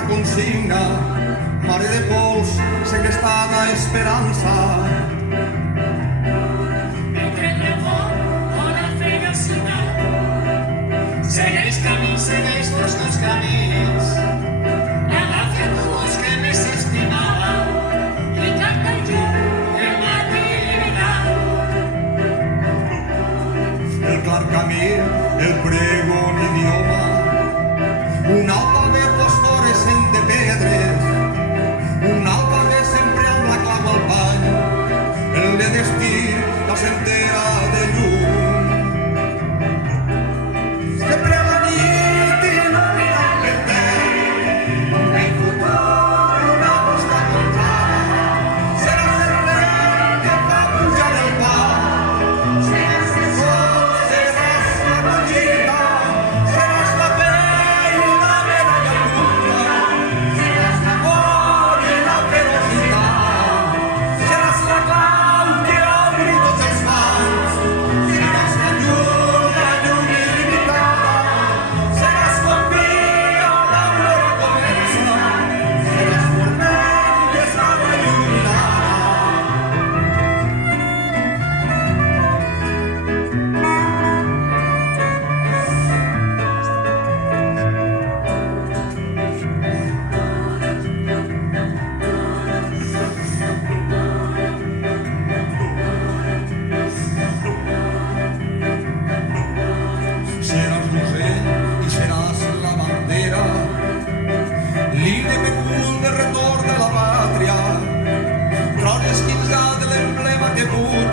la consigna, mare de pols, segrestada esperança. Entre el remor o la ferocidad, segueix camins, segueix vostres camins. La gràcia tu vols que més estimava i canta jo el matí liberal. El clar camí, el pregón idioma, un alfabeto fosforescent de pedres, un alfabeto sempre amb la clau al pany, el de destí la centera de llum. Sempre a la nit il·luminant el vent, el futur una costa contrada, seràs el vent que fa pujar el pa, seràs el sol, seràs la collita, seràs la pell i la medalla punta, seràs l'amor i la ferocitat, seràs la clau que obri tots els mals, seràs la llum il·limitada, seràs quan via l'aurora comença, seràs vermell i escala il·luminada. Seràs l'ocell i seràs la bandera, l'índem de retorn de la pàtria, tron esquinçat de l'emblema que puja